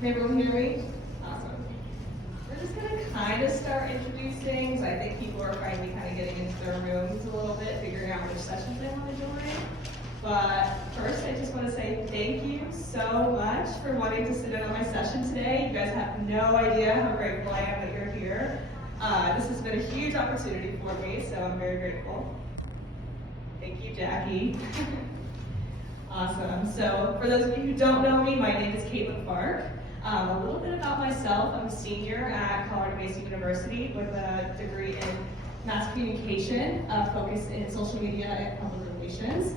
Can everyone hear me? Awesome. We're just going to kind of start introducing, because I think people are finally kind of getting into their rooms a little bit, figuring out which sessions they want to join. But first, I just want to say thank you so much for wanting to sit in on my session today. You guys have no idea how grateful I am that you're here. This has been a huge opportunity for me, so I'm very grateful. Thank you, Jackie. Awesome. So for those of you who don't know me, my name is Caitlin Fark. A little bit about myself. I'm a senior at Colorado Mesa University with a degree in mass communication, focused in social media and public relations.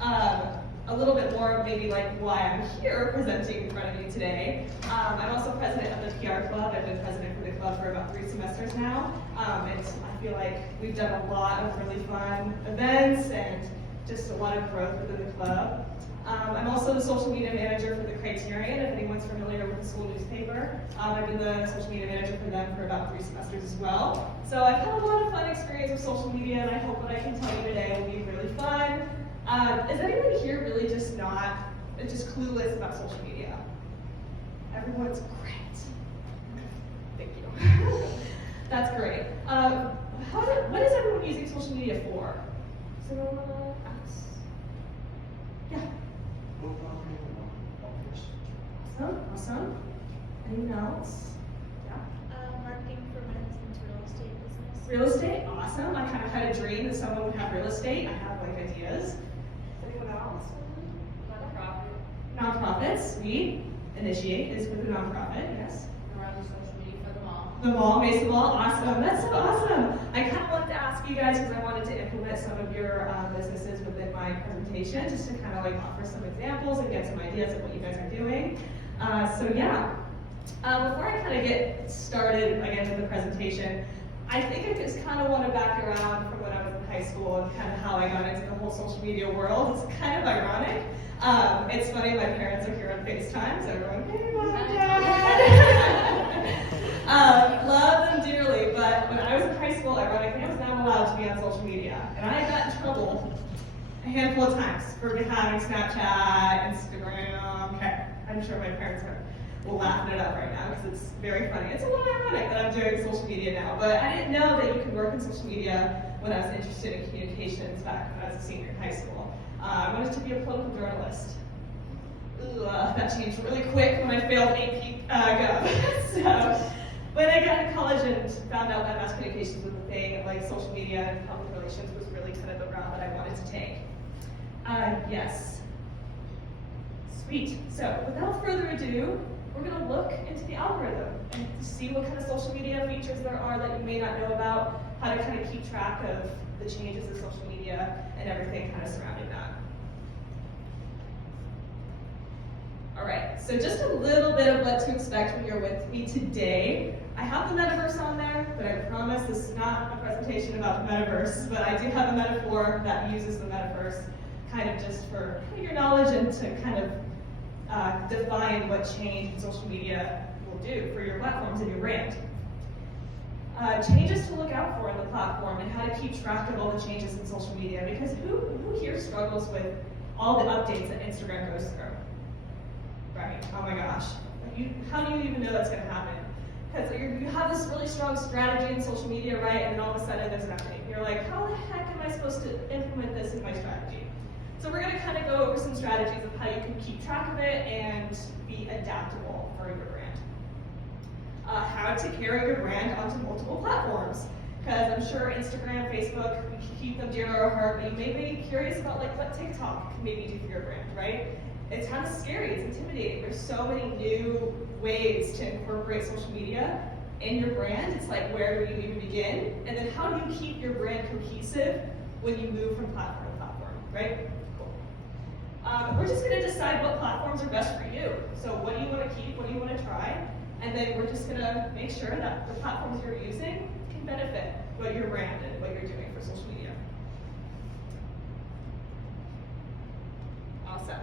A little bit more maybe like why I'm here presenting in front of you today. I'm also president of the PR Club. I've been president for the club for about 3 semesters now. And I feel like we've done a lot of really fun events and just a lot of growth within the club. I'm also the social media manager for the Criterion, if anyone's familiar with the school newspaper. I've been the social media manager for them for about 3 semesters as well. So I've had a lot of fun experience with social media, and I hope what I can tell you today will be really fun. Is anyone here really just clueless about social media? Everyone's great. Thank you. That's great. What is everyone using social media for? So, yeah. Awesome. Anyone else? Yeah. Marketing for my husband's real estate business. Real estate, awesome. I kind of had a dream that someone would have real estate. I have like ideas. Anyone else? Nonprofits, sweet. Initiate is with a nonprofit, yes. Around the social media for the mall. The mall, Mesa Mall, awesome. That's so awesome. I kind of wanted to ask you guys because I wanted to implement some of your businesses within my presentation, just to kind of like offer some examples and get some ideas of what you guys are doing. So yeah, before I kind of get started again with the presentation, I think I just kind of want to back around from when I was in high school and kind of how I got into the whole social media world. It's kind of ironic. It's funny, my parents are here on FaceTime, so everyone, hey, Mom and Dad. Love them dearly, but when I was in high school, ironically, I was not allowed to be on social media. And I got in trouble a handful of times for having Snapchat, Instagram. Okay, I'm sure my parents will laugh it up right now because it's very funny. It's a little ironic that I'm doing social media now, but I didn't know that you could work in social media when I was interested in communications back when I was a senior in high school. I wanted to be a political journalist. That changed really quick when I failed AP Gov. So when I got to college and found out that mass communications was a thing, like social media and public relations was really kind of the route that I wanted to take. Yes. Sweet. So without further ado, we're going to look into the algorithm and see what kind of social media features there are that you may not know about, how to kind of keep track of the changes in social media and everything kind of surrounding that. All right, so just a little bit of what to expect when you're with me today. I have the metaverse on there, but I promise this is not a presentation about the metaverse, but I do have a metaphor that uses the metaverse kind of just for your knowledge and to kind of define what change in social media will do for your platforms and your brand. Changes to look out for in the platform and how to keep track of all the changes in social media, because who here struggles with all the updates that Instagram goes through? Right, oh my gosh. How do you even know that's gonna happen? Because you have this really strong strategy in social media, right? And then all of a sudden there's an update. And you're like, how the heck am I supposed to implement this in my strategy? So we're gonna kind of go over some strategies of how you can keep track of it and be adaptable for your brand. How to carry your brand onto multiple platforms. Because I'm sure Instagram, Facebook, we keep them dear to our heart, but you may be curious about like what TikTok can maybe do for your brand, right? It's kind of scary, it's intimidating. There's so many new ways to incorporate social media in your brand. It's like, where do you even begin? And then how do you keep your brand cohesive when you move from platform to platform, right? Cool. We're just gonna decide what platforms are best for you. So what do you wanna keep, what do you wanna try? And then we're just gonna make sure that the platforms you're using can benefit what your brand and what you're doing for social media. Awesome.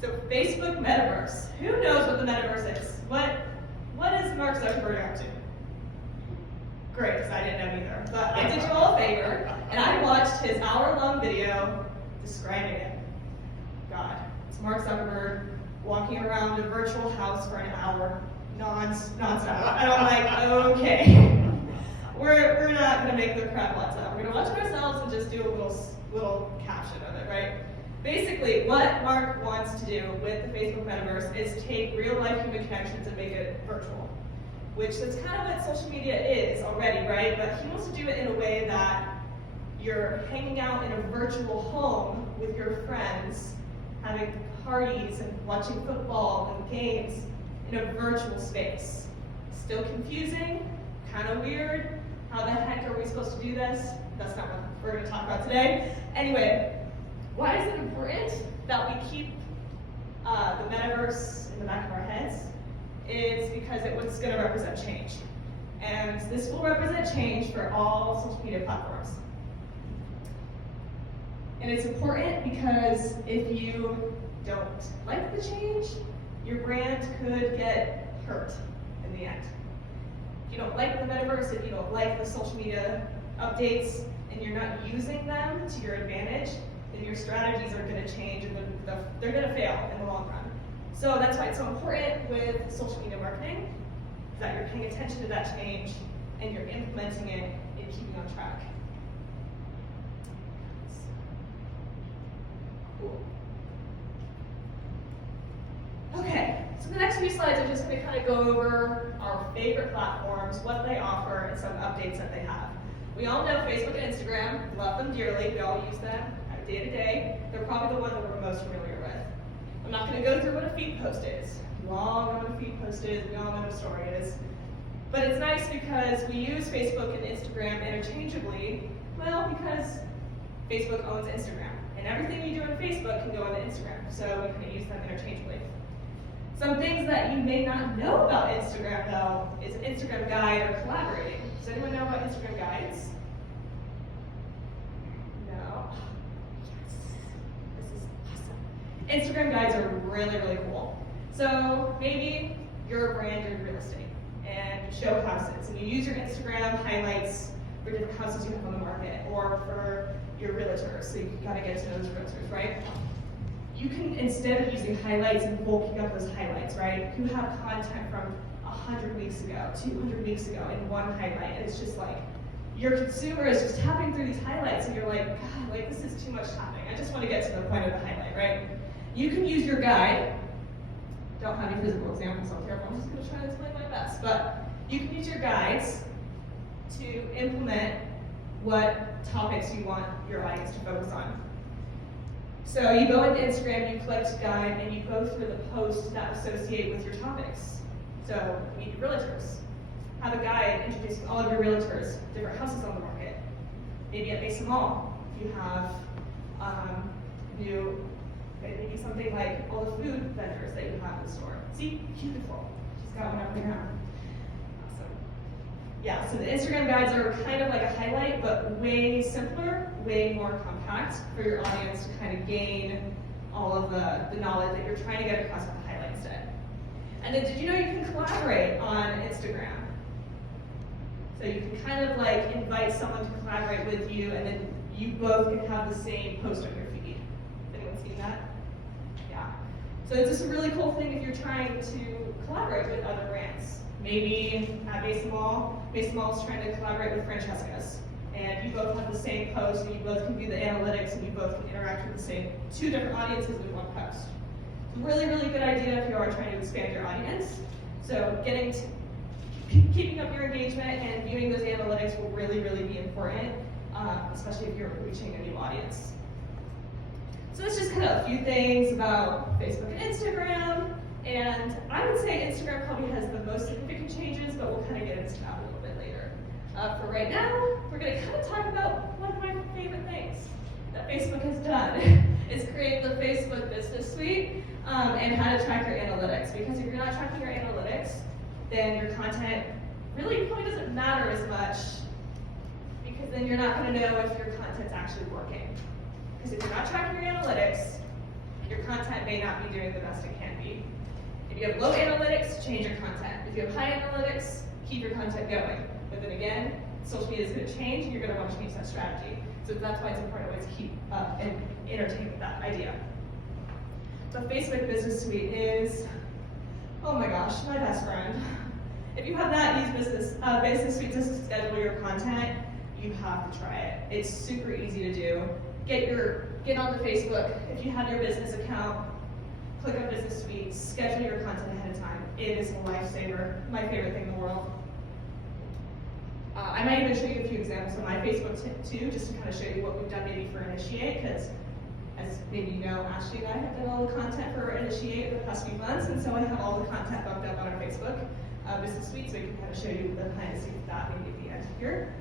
So Facebook Metaverse. Who knows what the Metaverse is? What is Mark Zuckerberg up to? Great, because I didn't know either. But I did you all a favor, and I watched his hour-long video describing it. God, it's Mark Zuckerberg walking around a virtual house for an hour, nonstop. And I'm like, okay, we're not gonna make the crap lots up. We're gonna watch it ourselves and just do a little caption of it, right? Basically, what Mark wants to do with the Facebook Metaverse is take real life human connections and make it virtual, which that's kind of what social media is already, right? But he wants to do it in a way that you're hanging out in a virtual home with your friends, having parties and watching football and games in a virtual space. Still confusing, kind of weird. How the heck are we supposed to do this? That's not what we're going to talk about today. Anyway, why is it important that we keep the metaverse in the back of our heads? It's because it's going to represent change. And this will represent change for all social media platforms. And it's important because if you don't like the change, your brand could get hurt in the end. If you don't like the metaverse, if you don't like the social media updates, and you're not using them to your advantage, then your strategies are going to change and they're going to fail in the long run. So that's why it's so important with social media marketing, is that you're paying attention to that change and you're implementing it and keeping on track. Cool. Okay, so the next few slides are just going to kind of go over our favorite platforms, what they offer, and some updates that they have. We all know Facebook and Instagram, love them dearly, we all use them day to day. They're probably the one that we're most familiar with. I'm not going to go through what a feed post is. You all know what a feed post is, we all know what a story is. But it's nice because we use Facebook and Instagram interchangeably, well, because Facebook owns Instagram. And everything you do on Facebook can go on Instagram, so we can use them interchangeably. Some things that you may not know about Instagram, though, is an Instagram guide or collaborating. Does anyone know about Instagram guides? No? Yes. This is awesome. Instagram guides are really, really cool. So maybe you're a brand in real estate and you show houses, and you use your Instagram highlights for different houses you have on the market, or for your realtors, so you gotta get to know those realtors, right? You can, instead of using highlights and bulking up those highlights, right? You have content from 100 weeks ago, 200 weeks ago in one highlight, and it's just like, your consumer is just tapping through these highlights, and you're like, God, like this is too much tapping. I just want to get to the point of the highlight, right? You can use your guide. Don't have any physical examples, so I'm careful. I'm just going to try to explain my best. But you can use your guides to implement what topics you want your audience to focus on. So you go into Instagram, you click guide, and you go through the posts that associate with your topics. So meet your realtors. Have a guide introducing all of your realtors, different houses on the market. Maybe at Mason Mall, you have maybe something like all the food vendors that you have in the store. See, beautiful. She's got one up there now. Awesome. Yeah, so the Instagram guides are kind of like a highlight, but way simpler, way more compact for your audience to kind of gain all of the knowledge that you're trying to get across with the highlight instead. And then did you know you can collaborate on Instagram? So you can kind of like invite someone to collaborate with you, and then you both can have the same post on your feed. Has anyone seen that? Yeah. So it's just a really cool thing if you're trying to collaborate with other brands. Maybe at Mason Mall is trying to collaborate with Francesca's, and you both have the same post, and you both can do the analytics, and you both can interact with the same two different audiences with one post. It's a really, really good idea if you are trying to expand your audience. So keeping up your engagement and viewing those analytics will really, really be important, especially if you're reaching a new audience. So that's just kind of a few things about Facebook and Instagram. And I would say Instagram probably has the most significant changes, but we'll kind of get into that a little bit later. For right now, we're going to kind of talk about one of my favorite things that Facebook has done. Is create the Facebook Business Suite and how to track your analytics. Because if you're not tracking your analytics, then your content really probably doesn't matter as much, because then you're not going to know if your content's actually working. Because if you're not tracking your analytics, your content may not be doing the best it can be. If you have low analytics, change your content. If you have high analytics, keep your content going. But then again, social media is going to change, and you're going to want to change that strategy. So that's why it's important always to keep up and entertain with that idea. the Facebook Business Suite is, oh my gosh, my best friend. If you have not used Business Suite to schedule your content, you have to try it. It's super easy to do. Get onto Facebook. If you have your business account, click on Business Suite, schedule your content ahead of time. It is a lifesaver, my favorite thing in the world. I might even show you a few examples on my Facebook too, just to kind of show you what we've done maybe for Initiate, because as maybe you know, Ashley and I have done all the content for Initiate the past few months, and so I have all the content bumped up on our Facebook Business Suite, so we can kind of show you the behind the scenes of that maybe at the end here.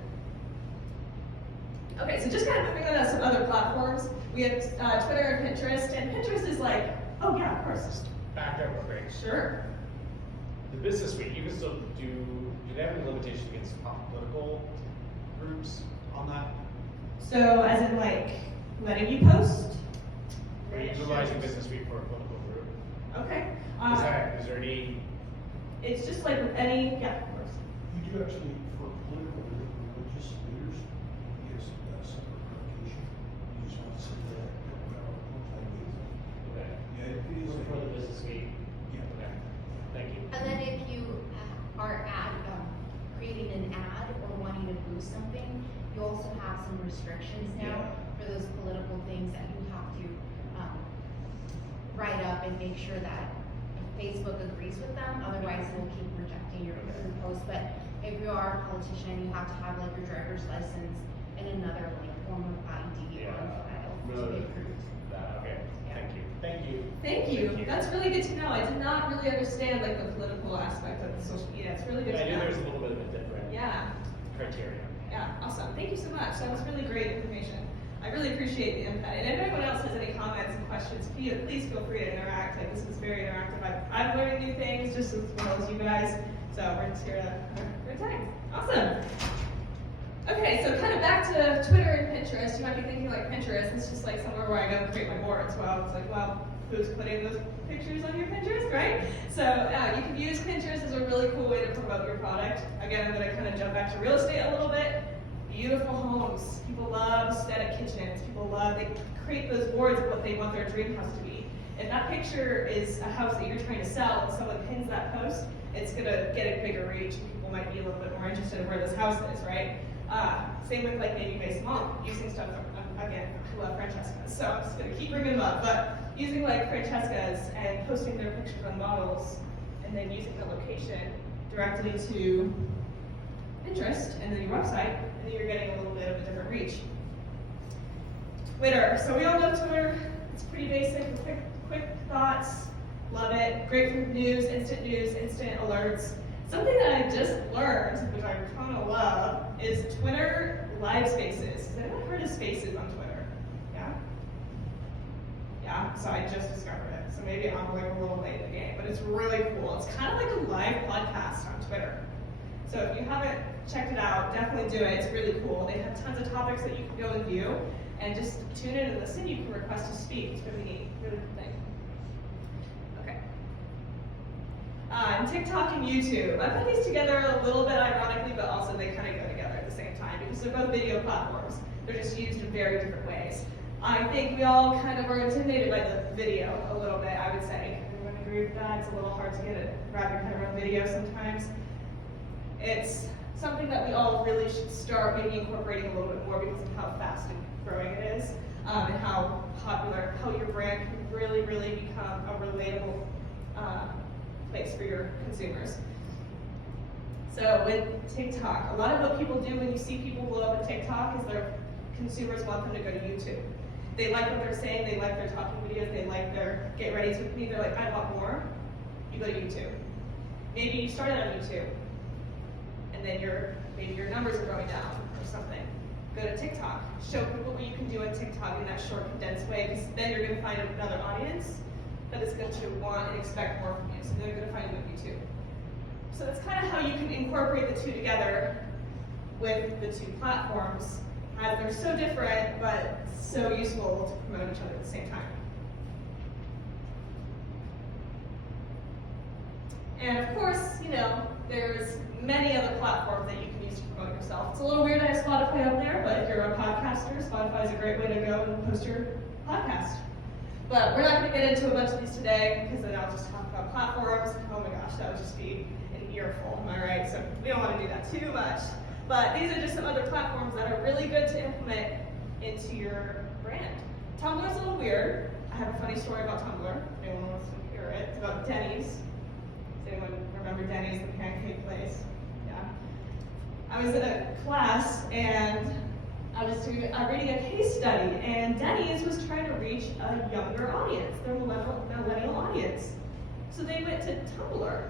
Okay, so just kind of moving on to some other platforms. We have Twitter and Pinterest, and Pinterest is like, oh yeah, of course. Back up real quick. Sure. The Business Suite, you can still do they have any limitation against political groups on that? So as in like letting you post? Are you utilizing Business Suite for a political group? Okay. Is there any? It's just like with any, yeah, of course. You do actually, for political or religious leaders, yes, a separate application. You just want to say that, Okay. yeah, it is. For the Business Suite? Yeah. Okay. Thank you. And then if you are creating an ad or wanting to boost something, you also have some restrictions now for those political things that you have to write up and make sure that Facebook agrees with them, otherwise it will keep rejecting your post. But if you are a politician, you have to have like your driver's license and another like form of ID on file to be approved. Okay. Yeah. Thank you. Thank you. Thank you. That's really good to know. I did not really understand like the political aspect of the social media. It's really good I to knew know. there's a little bit of a different Yeah. criteria. Yeah, awesome. Thank you so much. That was really great information. I really appreciate the input. And if anyone else has any comments and questions, please feel free to interact. Like, this is very interactive. I'm learning new things just as well as you guys. So we're just here to have a good time. Awesome. Okay, so kind of back to Twitter and Pinterest. You might be thinking like Pinterest is just like somewhere where I go and create my boards. Well, it's like, well, who's putting those pictures on your Pinterest, right? So you can use Pinterest as a really cool way to promote your product. Again, I'm going to kind of jump back to real estate a little bit. Beautiful homes. People love aesthetic kitchens. They create those boards of what they want their dream house to be. If that picture is a house that you're trying to sell and someone pins that post, it's going to get a bigger reach. People might be a little bit more interested in where this house is, right? Same with like maybe Base Mom, using stuff, again, I love Francesca's, so I'm just going to keep bringing them up, but using like Francesca's and posting their pictures on models, and then using the location directly to Pinterest and then your website, and then you're getting a little bit of a different reach. Twitter, so we all know Twitter, it's pretty basic, quick thoughts, love it, great for news, instant alerts. Something that I just learned, which I kind of love, is Twitter live spaces. Has anyone heard of spaces on Twitter? Yeah? Yeah, so I just discovered it. So maybe I'm like a little late in the game, but it's really cool. It's kind of like a live podcast on Twitter. So if you haven't checked it out, definitely do it. It's really cool. They have tons of topics that you can go and view, and just tune in and listen. You can request to speak. It's really neat, really cool thing. Okay. And TikTok and YouTube. I put these together a little bit ironically, but also they kind of go together at the same time because they're both video platforms. They're just used in very different ways. I think we all kind of are intimidated by the video a little bit, I would say. Everyone agree with that? It's a little hard to get it, wrap your head around video sometimes. It's something that we all really should start maybe incorporating a little bit more because of how fast and growing it is, and how popular, how your brand can really, really become a relatable place for your consumers. So with TikTok, a lot of what people do when you see people blow up on TikTok is their consumers want them to go to YouTube. They like what they're saying, they like their talking videos, they like their get ready with me, they're like, I want more, you go to YouTube. Maybe you started on YouTube, and then maybe your numbers are going down or something. Go to TikTok, show people what you can do on TikTok in that short, condensed way, because then you're gonna find another audience that is going to want and expect more from you, so they're gonna find you on YouTube. So that's kind of how you can incorporate the two together with the two platforms, as they're so different, but so useful to promote each other at the same time. And of course, you know, there's many other platforms that you can use to promote yourself. It's a little weird I have Spotify up there, but if you're a podcaster, Spotify is a great way to go and post your podcast. But we're not gonna get into a bunch of these today, because then I'll just talk about platforms. Oh my gosh, that would just be an earful, am I right? So we don't wanna do that too much. But these are just some other platforms that are really good to implement into your brand. Tumblr's a little weird. I have a funny story about Tumblr, if anyone wants to hear it. It's about Denny's. Does anyone remember Denny's, the pancake place? Yeah. I was in a class and I was reading a case study, and Denny's was trying to reach a younger audience, their millennial audience. So they went to Tumblr.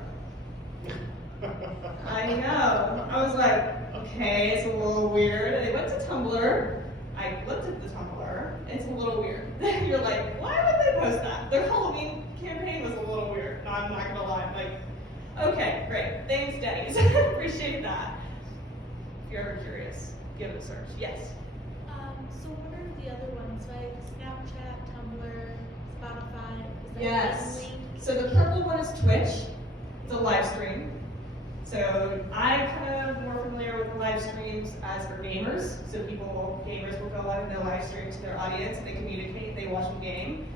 I know. I was like, okay, it's a little weird. And they went to Tumblr. I looked at the Tumblr. It's a little weird. You're like, why would they post that? Their Halloween campaign was a little weird. No, I'm not gonna lie. Like, okay, great. Thanks, Denny's. Appreciate that. If you're ever curious, give it a search. Yes. So what are the other ones, like Snapchat, Tumblr, Spotify? Is that Yes. the link? So the purple one is Twitch. It's a live stream. So I'm kind of more familiar with the live streams as for gamers. So gamers will go on and they'll live stream to their audience and they communicate, they watch the game.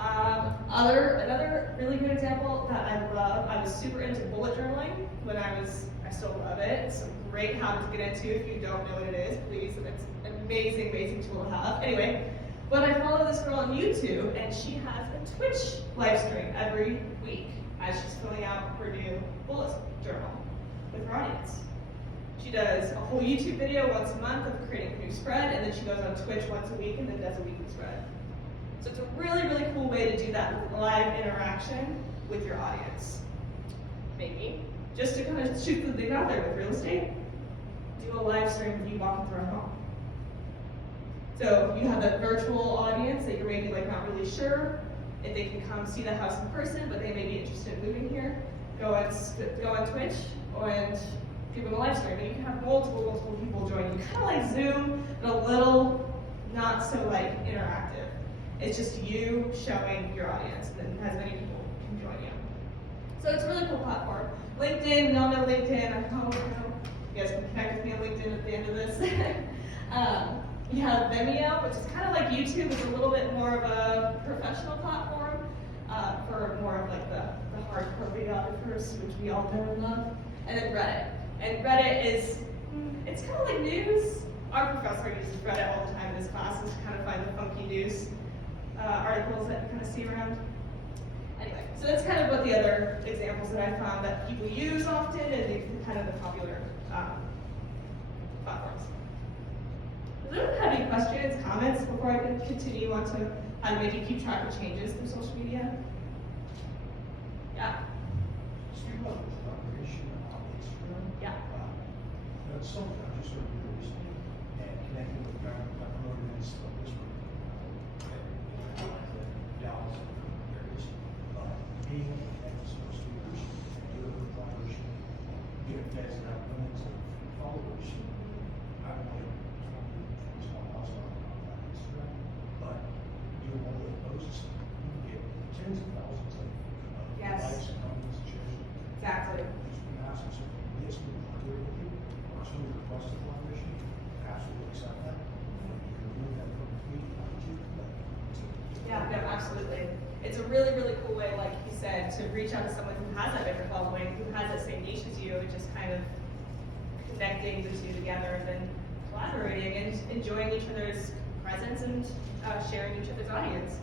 Another really good example that I love, I was super into bullet journaling when I still love it. It's a great habit to get into. If you don't know what it is, please, it's an amazing, amazing tool to have. Anyway, but I follow this girl on YouTube and she has a Twitch live stream every week as she's filling out her new bullet journal with her audience. She does a whole YouTube video once a month of creating a new spread, and then she goes on Twitch once a week and then does a weekly spread. So it's a really, really cool way to do that live interaction with your audience. Maybe just to kind of shoot the thing out there with real estate, do a live stream of you walking through a home. So you have that virtual audience that you're maybe like not really sure if they can come see the house in person, but they may be interested in moving here. Go on Twitch and do a live stream, and you can have multiple people join you. Kind of like Zoom, but a little not so like interactive. It's just you showing your audience, and then as many people can join you. So it's a really cool platform. LinkedIn, we all know LinkedIn. I hope you guys can connect with me on LinkedIn at the end of this. You have Vimeo, which is kind of like YouTube. It's a little bit more of a professional platform for more of like the hardcore videographers, which we all know and love. And then Reddit. And Reddit it's kind of like news. Our professor uses Reddit all the time in his classes to kind of find the funky news articles that you kind of see around. Anyway, so that's kind of what the other examples that I found that people use often and kind of the popular platforms. Does anyone have any questions, comments before I can continue on to how to maybe keep track of changes through social media? Yeah. Speaking about the collaboration on Instagram. Yeah. That's something I just started doing recently, and connecting with the guy that promoted this Dallas areas. Being able to connect with some students, do a little collaboration, get guys that have millions of followers. I don't know, $20,000 on Instagram, but do all the posts, you can get tens of thousands of Yes. likes and comments and shares. Exactly. Just been asking something, yes, we collaborate with you, or somebody requests a collaboration, absolutely accept that. You can remove that from the community, not you, but it's a. Yeah, no, absolutely. It's a really, really cool way, like you said, to reach out to someone who has that bigger following, who has that same niche as you, and just kind of connecting the two together and then collaborating and enjoying each other's presence and sharing each other's audience.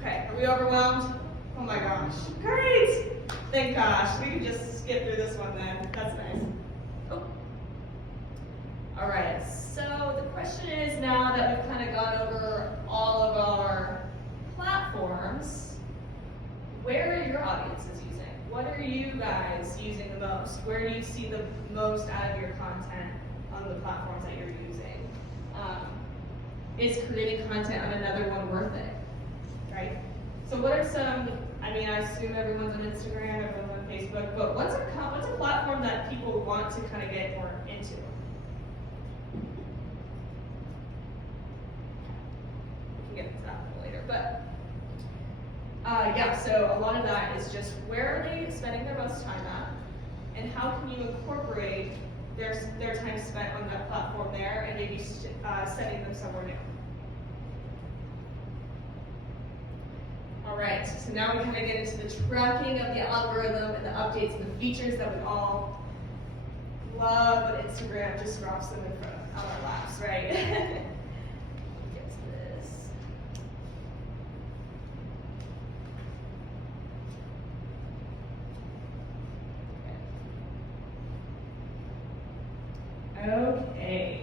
Okay, are we overwhelmed? Oh my gosh, great! Thank gosh, we can just skip through this one then. That's nice. Oh. All right, so the question is, now that we've kind of gone over all of our platforms, where are your audiences using? What are you guys using the most? Where do you see the most out of your content on the platforms that you're using? Is creating content on another one worth it, right? So what are some, I mean, I assume everyone's on Instagram, everyone's on Facebook, but what's a platform that people want to kind of get more into? We can get into that later, but yeah, so a lot of that is just where are they spending their most time at, and how can you incorporate their time spent on that platform there and maybe sending them somewhere new. All right, so now we kind of get into the tracking of the algorithm and the updates and the features that we all love, but Instagram just drops them in front of our laps, right? Get to this. Okay,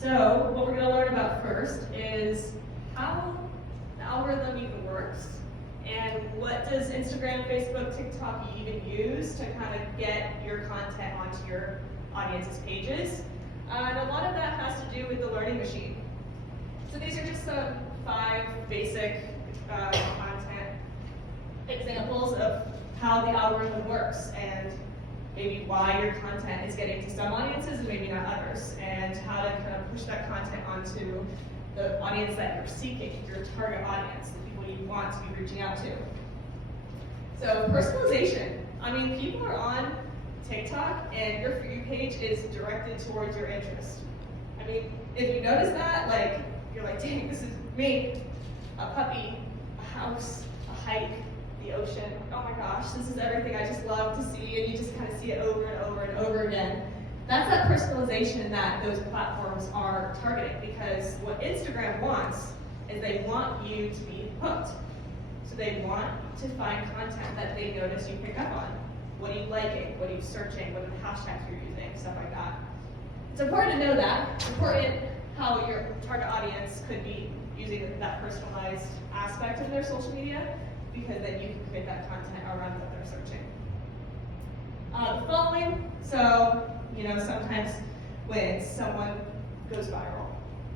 so what we're going to learn about first is how the algorithm even works, and what does Instagram, Facebook, TikTok even use to kind of get your content onto your audience's pages. And a lot of that has to do with the learning machine. So these are just some 5 basic content examples of how the algorithm works, and maybe why your content is getting to some audiences and maybe not others, and how to kind of push that content onto the audience that you're seeking, your target audience, the people you want to be reaching out to. So personalization. I mean, people are on TikTok and your For You page is directed towards your interest. I mean, if you notice that, like, you're like, dang, this is me, a puppy, a house, a hike, the ocean. Oh my gosh, this is everything I just love to see, and you just kind of see it over and over and over again. That's that personalization that those platforms are targeting, because what Instagram wants is they want you to be hooked. So they want to find content that they notice you pick up on. What are you liking? What are you searching? What are the hashtags you're using? Stuff like that. It's important to know that. It's important how your target audience could be using that personalized aspect of their social media, because then you can create that content around what they're searching. Following, so, you know, sometimes when someone goes viral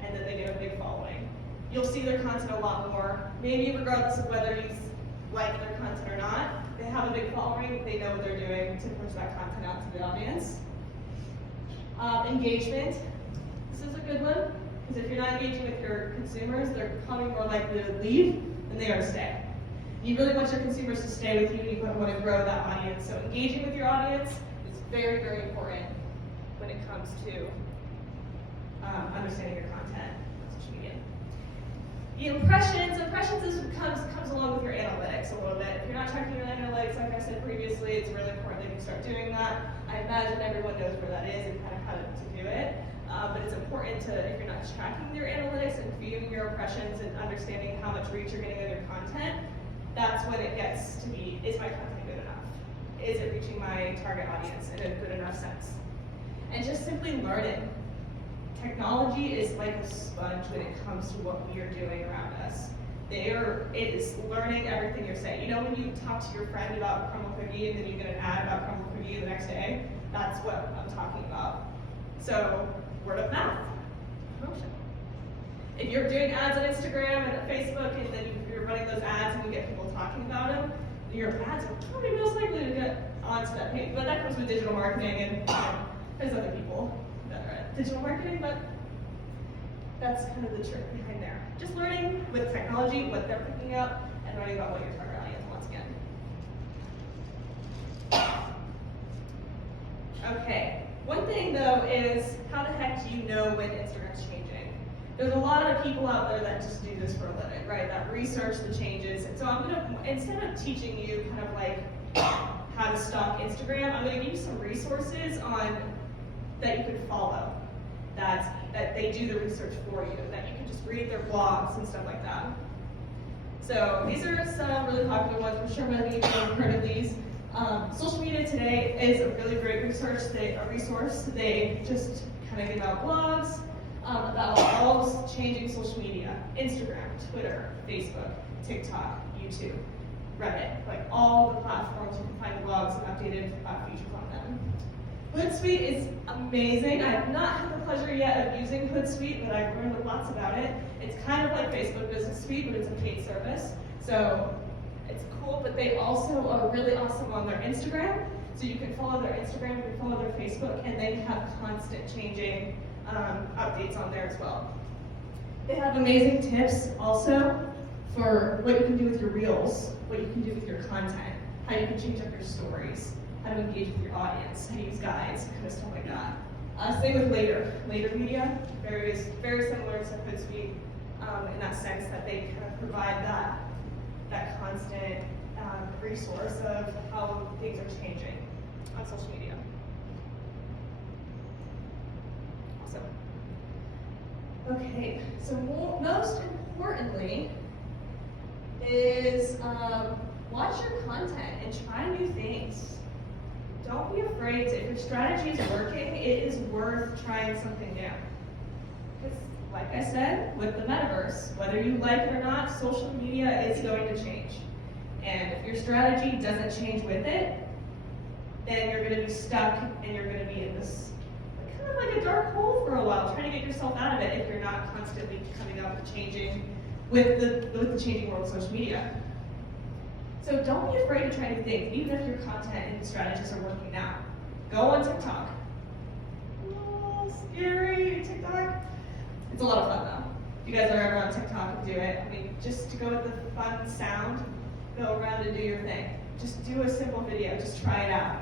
and then they get a big following, you'll see their content a lot more, maybe regardless of whether you like their content or not. They have a big following, they know what they're doing to push that content out to the audience. Engagement, this is a good one, because if you're not engaging with your consumers, they're probably more likely to leave than they are to stay. You really want your consumers to stay with you, and you want to grow that audience. So engaging with your audience is very, very important when it comes to understanding your content on social media. The impressions comes along with your analytics a little bit. If you're not tracking your analytics, like I said previously, it's really important that you start doing that. I imagine everyone knows where that is and kind of how to do it. But it's important to, if you're not tracking your analytics and viewing your impressions and understanding how much reach you're getting on your content, that's when it gets to be, is my content good enough? Is it reaching my target audience in a good enough sense? And just simply learning. Technology is like a sponge when it comes to what we are doing around us. It is learning everything you're saying. You know when you talk to your friend about crumble cookie and then you get an ad about crumble cookie the next day? That's what I'm talking about. So, word of mouth, promotion. If you're doing ads on Instagram and Facebook and then you're running those ads and you get people talking about them, your ads are probably most likely to get onto that page. But that comes with digital marketing, and there's other people that are at digital marketing, but that's kind of the trick behind there. Just learning with technology what they're picking up and learning about what your target audience wants again. Okay, one thing though is how the heck do you know when Instagram's changing? There's a lot of people out there that just do this for a living, right? That research the changes. And so I'm gonna, instead of teaching you kind of like how to stalk Instagram, I'm gonna give you some resources on that you can follow. That they do the research for you, that you can just read their blogs and stuff like that. So these are some really popular ones. I'm sure many of you have heard of these. Social Media Today is a really great resource. They just kind of give out blogs about all this changing social media: Instagram, Twitter, Facebook, TikTok, YouTube, Reddit, like all the platforms. You can find blogs and updated features on them. Hootsuite is amazing. I have not had the pleasure yet of using Hootsuite, but I've learned lots about it. It's kind of like Facebook Business Suite, but it's a paid service. So it's cool, but they also are really awesome on their Instagram. So you can follow their Instagram, you can follow their Facebook, and they have constant changing updates on there as well. They have amazing tips also for what you can do with your reels, what you can do with your content, how you can change up your stories, how to engage with your audience, how to use guides, kind of stuff like that. Same with Later Media, very similar to Hootsuite in that sense that they kind of provide that that constant resource of how things are changing on social media. Awesome. Okay, so most importantly is watch your content and try new things. Don't be afraid to, if your strategy is working, it is worth trying something new. Because, like I said, with the metaverse, whether you like it or not, social media is going to change. And if your strategy doesn't change with it, then you're going to be stuck and you're going to be in this kind of like a dark hole for a while, trying to get yourself out of it if you're not constantly coming up and changing with the changing world of social media. So don't be afraid to try new things, even if your content and strategies are working now. Go on TikTok. Oh, scary, TikTok. It's a lot of fun though. If you guys are ever on TikTok and do it, I mean, just to go with the fun sound, go around and do your thing. Just do a simple video, just try it out.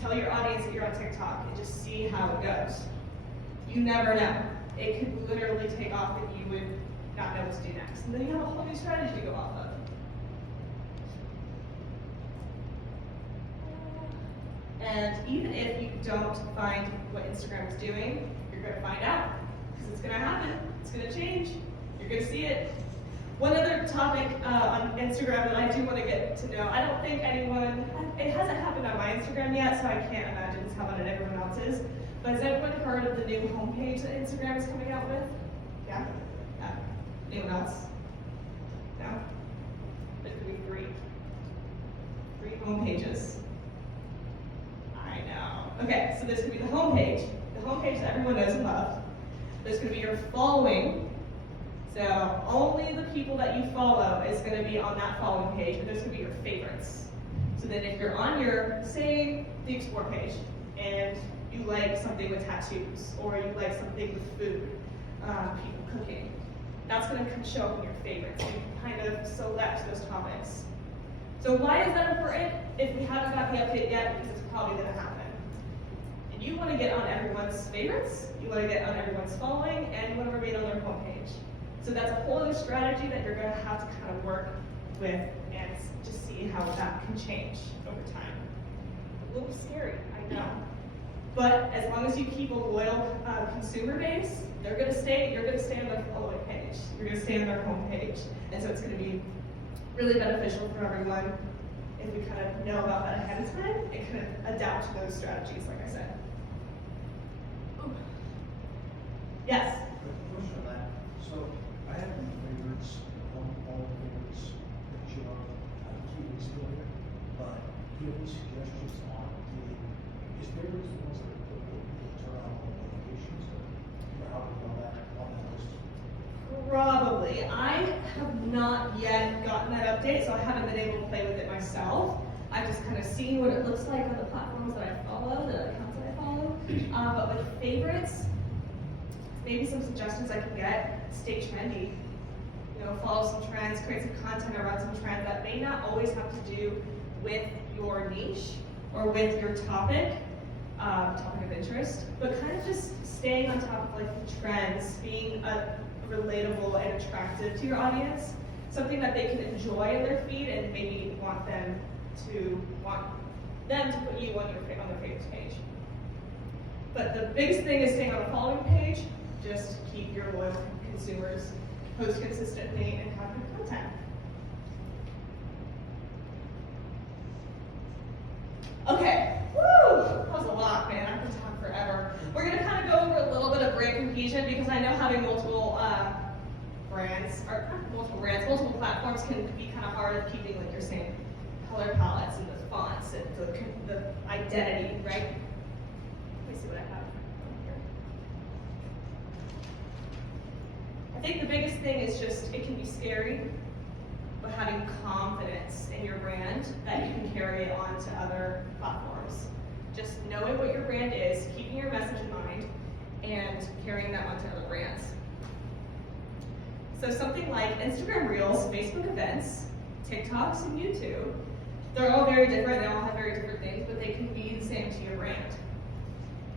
Tell your audience that you're on TikTok and just see how it goes. You never know. It could literally take off and you would not know what to do next. And then you have a whole new strategy to go off of. And even if you don't find what Instagram is doing, you're going to find out. Because it's going to happen. It's going to change. You're going to see it. One other topic on Instagram that I do want to get to know, I don't think anyone, it hasn't happened on my Instagram yet, so I can't imagine it's happened on everyone else's. But has everyone heard of the new homepage that Instagram is coming out with? Yeah? Anyone else? No? There's going to be three homepages. I know. Okay, so there's going to be the homepage that everyone knows and loves. There's going to be your following. So only the people that you follow is going to be on that following page, and there's going to be your favorites. So then if you're on your, say, the Explore page, and you like something with tattoos, or you like something with food, people cooking, that's going to show up in your favorites. You can kind of select those topics. So why is that important? If we haven't got the update yet, because it's probably going to happen. And you want to get on everyone's favorites, you want to get on everyone's following, and you want to remain on their homepage. So that's a whole other strategy that you're going to have to kind of work with and just see how that can change over time. A little scary, I know. But as long as you keep a loyal consumer base, they're going to stay. You're going to stay on their following page. You're going to stay on their homepage, and so it's going to be really beneficial for everyone if we kind of know about that ahead of time and kind of adapt to those strategies, like I said. Ooh. Yes. Question on that. So I have my favorites, all the favorites that you are keeping still here, but do you have any suggestions on the, is favorites the ones that are put people turn on all notifications, or how do you know that on that list? Probably. I have not yet gotten that update, so I haven't been able to play with it myself. I've just kind of seen what it looks like on the platforms that I follow, the accounts that I follow. But with favorites, maybe some suggestions I can get. Stay trendy. You know, follow some trends, create some content around some trends that may not always have to do with your niche or with your topic of interest, but kind of just staying on top of like the trends, being relatable and attractive to your audience, something that they can enjoy in their feed and maybe want them to put you on their favorites page. But the biggest thing is staying on the following page. Just keep your loyal consumers, post consistently, and have good content. Okay, woo! That was a lot, man. I could talk forever. We're gonna kind of go over a little bit of brand cohesion because I know having multiple multiple platforms can be kind of hard at keeping like your same color palettes and the fonts and the identity, right? Let me see what I have here. I think the biggest thing is just, it can be scary, but having confidence in your brand that you can carry it on to other platforms. Just knowing what your brand is, keeping your message in mind, and carrying that onto other brands. So something like Instagram Reels, Facebook events, TikToks, and YouTube, they're all very different, they all have very different things, but they can be the same to your brand.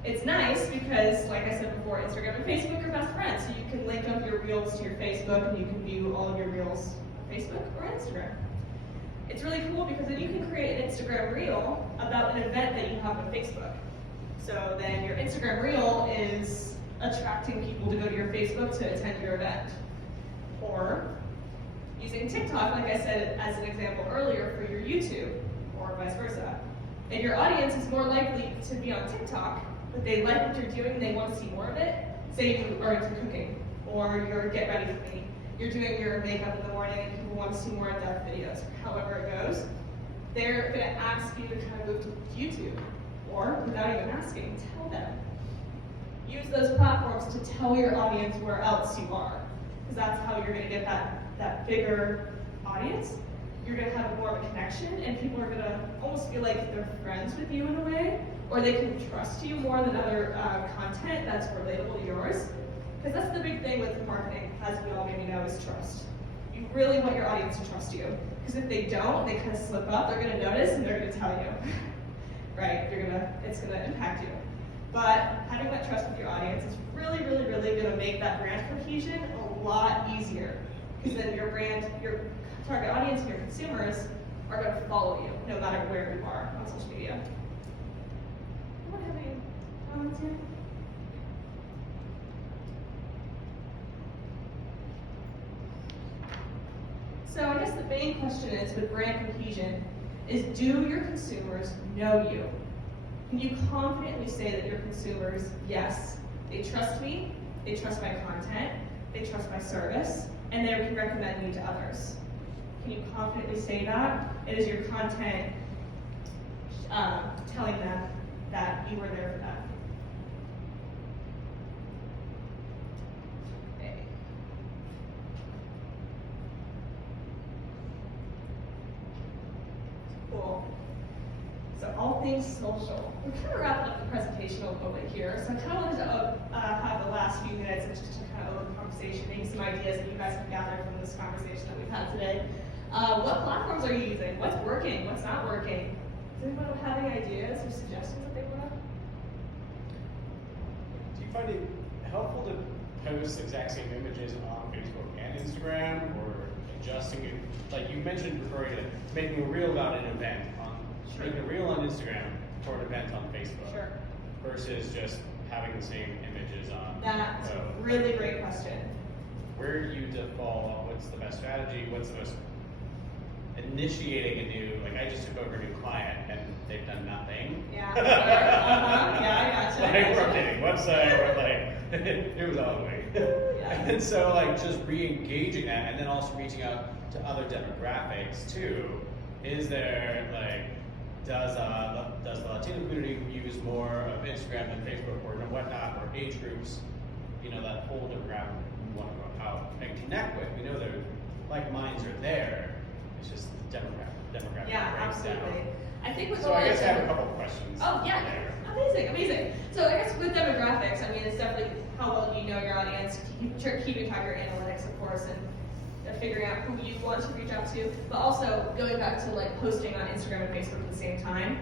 It's nice because, like I said before, Instagram and Facebook are best friends, so you can link up your Reels to your Facebook, and you can view all of your Reels on Facebook or Instagram. It's really cool because then you can create an Instagram reel about an event that you have on Facebook. So then your Instagram reel is attracting people to go to your Facebook to attend your event. Or using TikTok, like I said as an example earlier, for your YouTube, or vice versa. And your audience is more likely to be on TikTok, but they like what you're doing and they want to see more of it. Say you are into cooking, or you're get ready with me. You're doing your makeup in the morning and people want to see more in-depth videos, however it goes. They're gonna ask you to kind of move to YouTube, or without even asking, tell them. Use those platforms to tell your audience where else you are, because that's how you're gonna get that bigger audience. You're gonna have more of a connection, and people are gonna almost feel like they're friends with you in a way, or they can trust you more than other content that's relatable to yours. Because that's the big thing with marketing, as we all maybe know, is trust. You really want your audience to trust you. Because if they don't, they kind of slip up, they're gonna notice and they're gonna tell you. Right? It's gonna impact you. But having that trust with your audience is really, really, really gonna make that brand cohesion a lot easier. Because then your brand, your target audience, and your consumers are gonna follow you, no matter where you are on social media. Anyone have any comments here? So I guess the main question is, with brand cohesion, is do your consumers know you? Can you confidently say that your consumers, yes, they trust me, they trust my content, they trust my service, and they can recommend me to others? Can you confidently say that? And is your content telling them that you were there for them? Cool. So all things social. We're kind of wrapping up the presentation a little bit here. So I kind of wanted to have the last few minutes just to kind of open the conversation, maybe some ideas that you guys have gathered from this conversation that we've had today. What platforms are you using? What's working? What's not working? Does anyone have any ideas or suggestions that they want to? Do you find it helpful to post exact same images on Facebook and Instagram, or adjusting it? Like you mentioned, referring to making a reel about an event making a reel on Instagram for an event on Facebook. Sure. Versus just having the same images on. That's a really great question. Where do you default? What's the best strategy? What's the most initiating a new, like I just took over a new client and they've done nothing. Yeah. Yeah, I gotcha. Like we're updating website, we're like, it was ugly. Yeah. And so like just re-engaging that, and then also reaching out to other demographics too. Is there like, does the Latino community use more of Instagram than Facebook or whatnot, or age groups, you know, that whole demographic we want to go out and connect with. We know their like minds are there. It's just the demographic Yeah, breaks absolutely. down. I think with So all I guess I of have a couple of questions. Oh yeah, amazing. So I guess with demographics, I mean, it's definitely how well do you know your audience, keeping track of your analytics, of course, and figuring out who you want to reach out to, but also going back to like posting on Instagram and Facebook at the same time.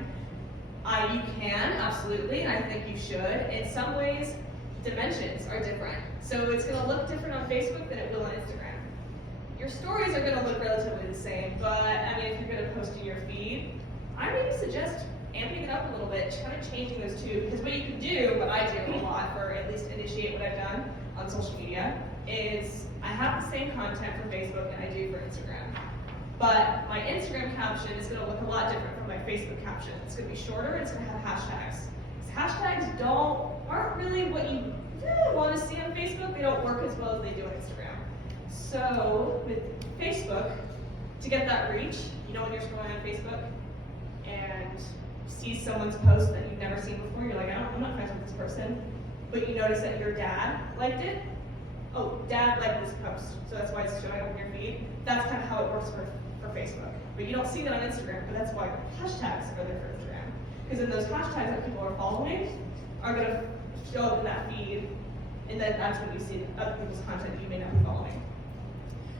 You can, absolutely, and I think you should. In some ways, dimensions are different. So it's gonna look different on Facebook than it will on Instagram. Your stories are gonna look relatively the same, but I mean, if you're gonna post in your feed, I maybe suggest amping it up a little bit, kind of changing those two, because what you can do, what I do a lot, or at least initiate what I've done on social media, is I have the same content for Facebook and I do for Instagram. But my Instagram caption is going to look a lot different from my Facebook caption. It's going to be shorter, it's going to have hashtags. Because hashtags aren't really what you really want to see on Facebook. They don't work as well as they do on Instagram. So with Facebook, to get that reach, you know when you're scrolling on Facebook and see someone's post that you've never seen before, you're like, I'm not friends with this person, but you notice that your dad liked it. Oh, dad liked this post, so that's why it's showing up in your feed. That's kind of how it works for Facebook. But you don't see that on Instagram, but that's why hashtags are there for Instagram. Because then those hashtags that people are following are going to show up in that feed, and then that's when you see other people's content you may not be following.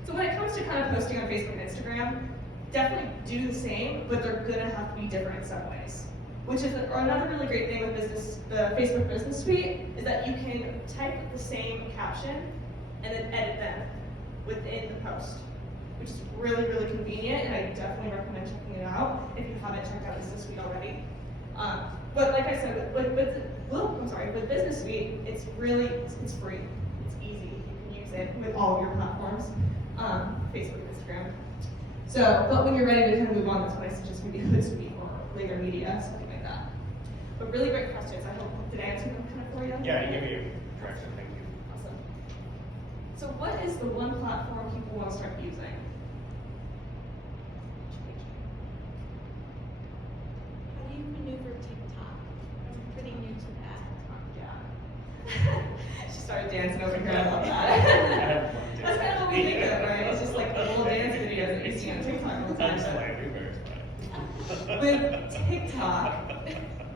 So when it comes to kind of posting on Facebook and Instagram, definitely do the same, but they're going to have to be different in some ways. Which is another really great thing with the Facebook Business Suite, is that you can type the same caption and then edit them within the post, which is really, really convenient, and I definitely recommend checking it out if you haven't checked out Business Suite already. But like I said, with Business Suite, it's free. It's easy. You can use it with all of your platforms, Facebook, Instagram. So, but when you're ready to kind of move on, that's when I suggest maybe Hootsuite or Later Media, something like that. But really great questions. I hope, did I answer them kind of for you? Yeah, you gave me a direction, thank you. Awesome. So what is the one platform people want to start using? How do you maneuver TikTok? I'm pretty new to that. Yeah. She started dancing over here, I love I that. have one That's kind of what we think of, right? It's just like the little dance videos that you see on TikTok all the time. That's slightly very With TikTok,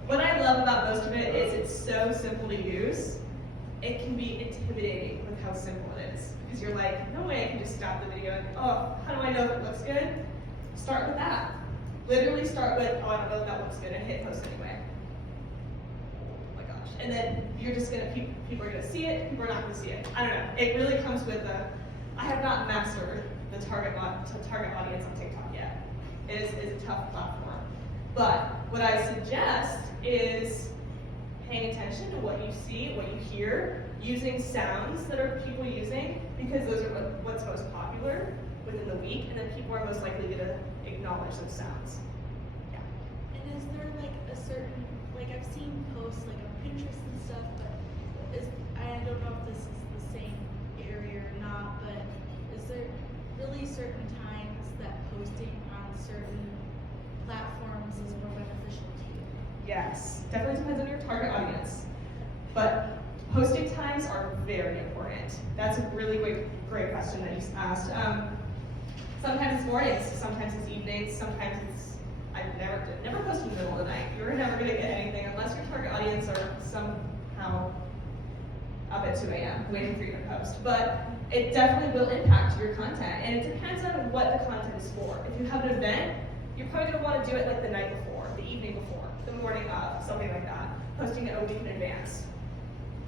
what I love about most of it is it's so simple to use. It can be intimidating with how simple it is. Because you're like, no way I can just stop the video and, oh, how do I know if it looks good? Start with that. Literally start with, oh, I don't know if that looks good, and hit post anyway. Oh my gosh. And then you're just gonna, people are gonna see it, people are not gonna see it. I don't know. It really comes with I have not mastered the target audience on TikTok yet. It is a tough platform. But what I suggest is paying attention to what you see, what you hear, using sounds that are people using, because those are what's most popular within the week, and then people are most likely to acknowledge those sounds. Yeah. And is there like a certain, like I've seen posts like on Pinterest and stuff, but I don't know if this is the same area or not, but is there really certain times that posting on certain platforms is more beneficial to you? Yes, definitely depends on your target audience. But posting times are very important. That's a really great question that you asked. Sometimes it's mornings, sometimes it's evenings, sometimes it's, I never post in the middle of the night. You're never gonna get anything unless your target audience are somehow up at 2 a.m. waiting for you to post. But it definitely will impact your content, and it depends on what the content is for. If you have an event, you're probably gonna wanna do it like the night before, the evening before, the morning of, something like that. Posting it a week in advance.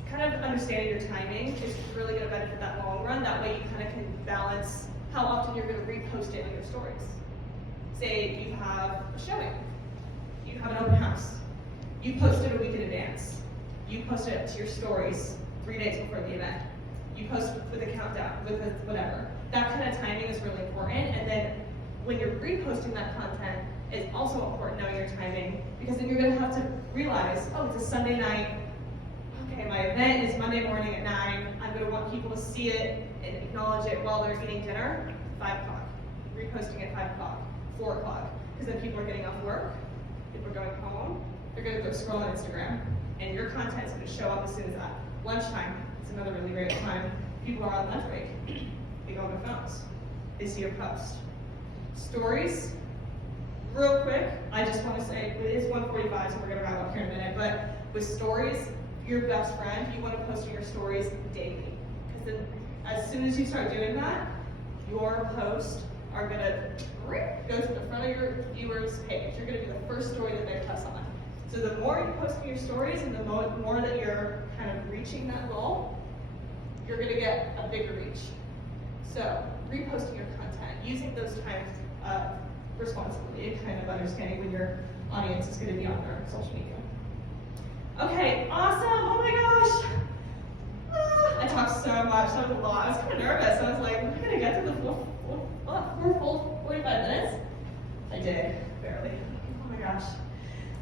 Kind of understanding your timing is really gonna benefit that long run. That way you kind of can balance how often you're gonna repost it in your stories. Say you have a showing, you have an open house, you post it a week in advance, you post it to your stories 3 days before the event, you post with a countdown, with a whatever. That kind of timing is really important, and then when you're reposting that content, it's also important knowing your timing, because then you're gonna have to realize, oh, it's a Sunday night, okay, my event is Monday morning at 9, I'm gonna want people to see it and acknowledge it while they're eating dinner, 5 o'clock. Reposting at 5 o'clock, 4 o'clock, because then people are getting off work, people are going home, they're gonna go scroll on Instagram, and your content's gonna show up as soon as that. Lunchtime, it's another really great time. People are on lunch break, they go on their phones, they see your post. Stories, real quick, I just wanna say, it is 1:45, so we're gonna wrap up here in a minute, but with stories, your best friend, you wanna post your stories daily. Because then, as soon as you start doing that, your posts are gonna go to the front of your viewers' page. You're gonna be the first story that they press on. So the more you post in your stories and the more that you're kind of reaching that goal, you're gonna get a bigger reach. So reposting your content, using those times responsibly, and kind of understanding when your audience is gonna be on their social media. Okay, awesome, oh my gosh. I talked so much, that was a lot. I was kind of nervous. I was like, am I gonna get to the full 45 minutes? I did, barely. Oh my gosh.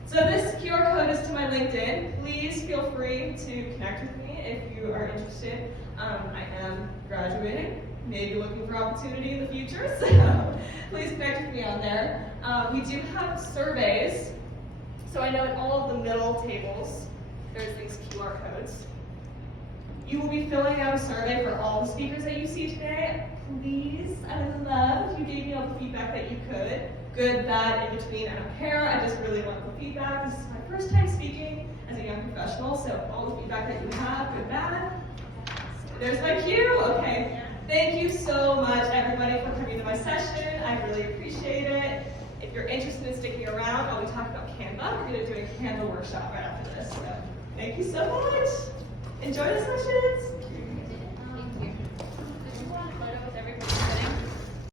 So this QR code is to my LinkedIn. Please feel free to connect with me if you are interested. I am graduating, maybe looking for opportunity in the future, so please connect with me on there. We do have surveys. So I know in all of the middle tables, there's these QR codes. You will be filling out a survey for all the speakers that you see today. Please, I would love if you gave me all the feedback that you could. Good, bad, in between, I don't care. I just really want the feedback. This is my first time speaking as a young professional, so all the feedback that you have, good, bad. There's my cue, okay. Thank you so much, everybody, for coming to my session. I really appreciate it. If you're interested in sticking around, I'll be talking about Canva. We're going to do a Canva workshop right after this. So thank you so much. Enjoy the sessions.